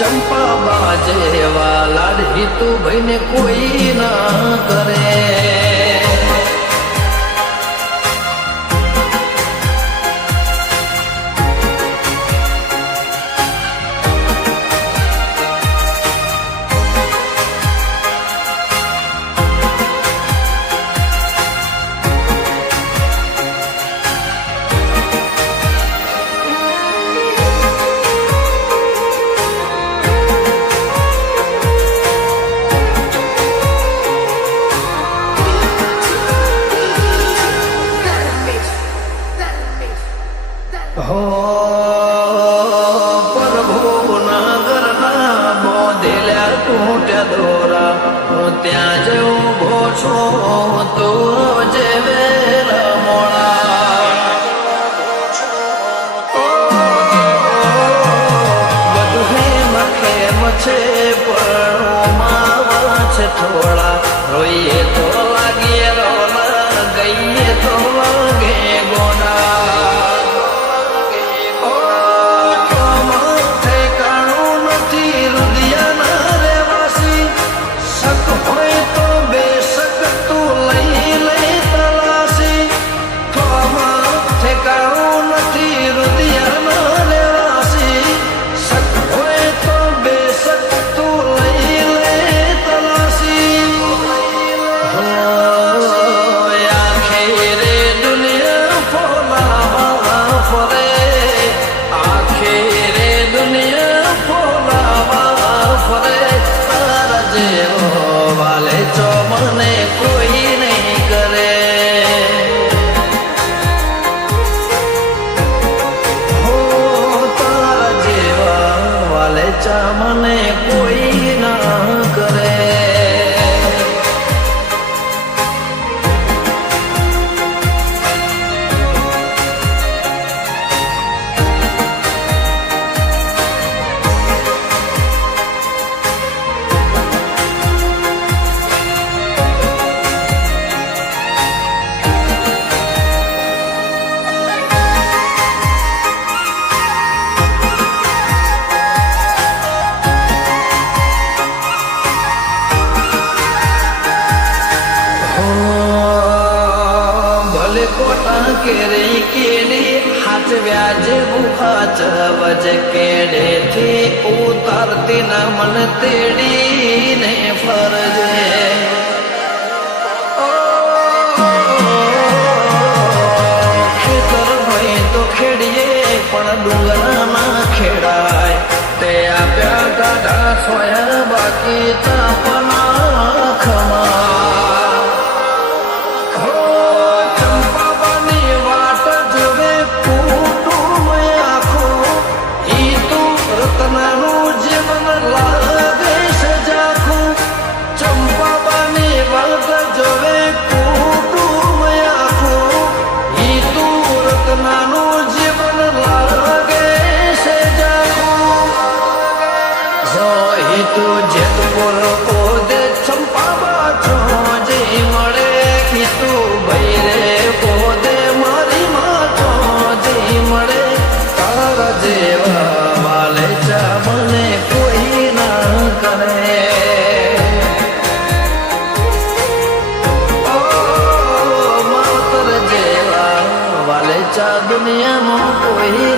ચંપા બાજેવા લાડી તું ભાઈને કોઈ ના કરે. હો પ્રભુ નગરના બોધેલા તૂટ્યા દોરા હું ત્યાં જ ઉભો છું તું જે વેલા મોડા બધું મખેમ છે પણ માવા છે થોડા રોઈએ તો લાગીએ રોલા ગઈએ તો વાગે ગોના. મને કોઈ ના કરે. કોટા કેરે કેડે હાથ વ્યાજે હાથ વજ કેડે થી ઉતારતી ના મન તેડી ને ફરજ ડુંગરના ખેડાય તે આપ્યા ગાડા સોયા બાકી તાપના ખમા હો ચંપાબાની વાટ જોવે કુટુંબ આખું ઈ તું રત્નાનું જીવન લાગે સજાખું ચંપાબાની વાટ જોવે કુટુંબ આખું ઈ તું રત્નાનું જીવન લાગે સજાખું જોઈ તું જેતપુર પોદે ચંપાબા છો જે મળે કીધું ભાઈ રે પોદે મારી માં છો જે મળે તારા જેવા વાલે ચા મને કોઈ ના કરે માતર જેવા વાલે ચા દુનિયામાં કોઈ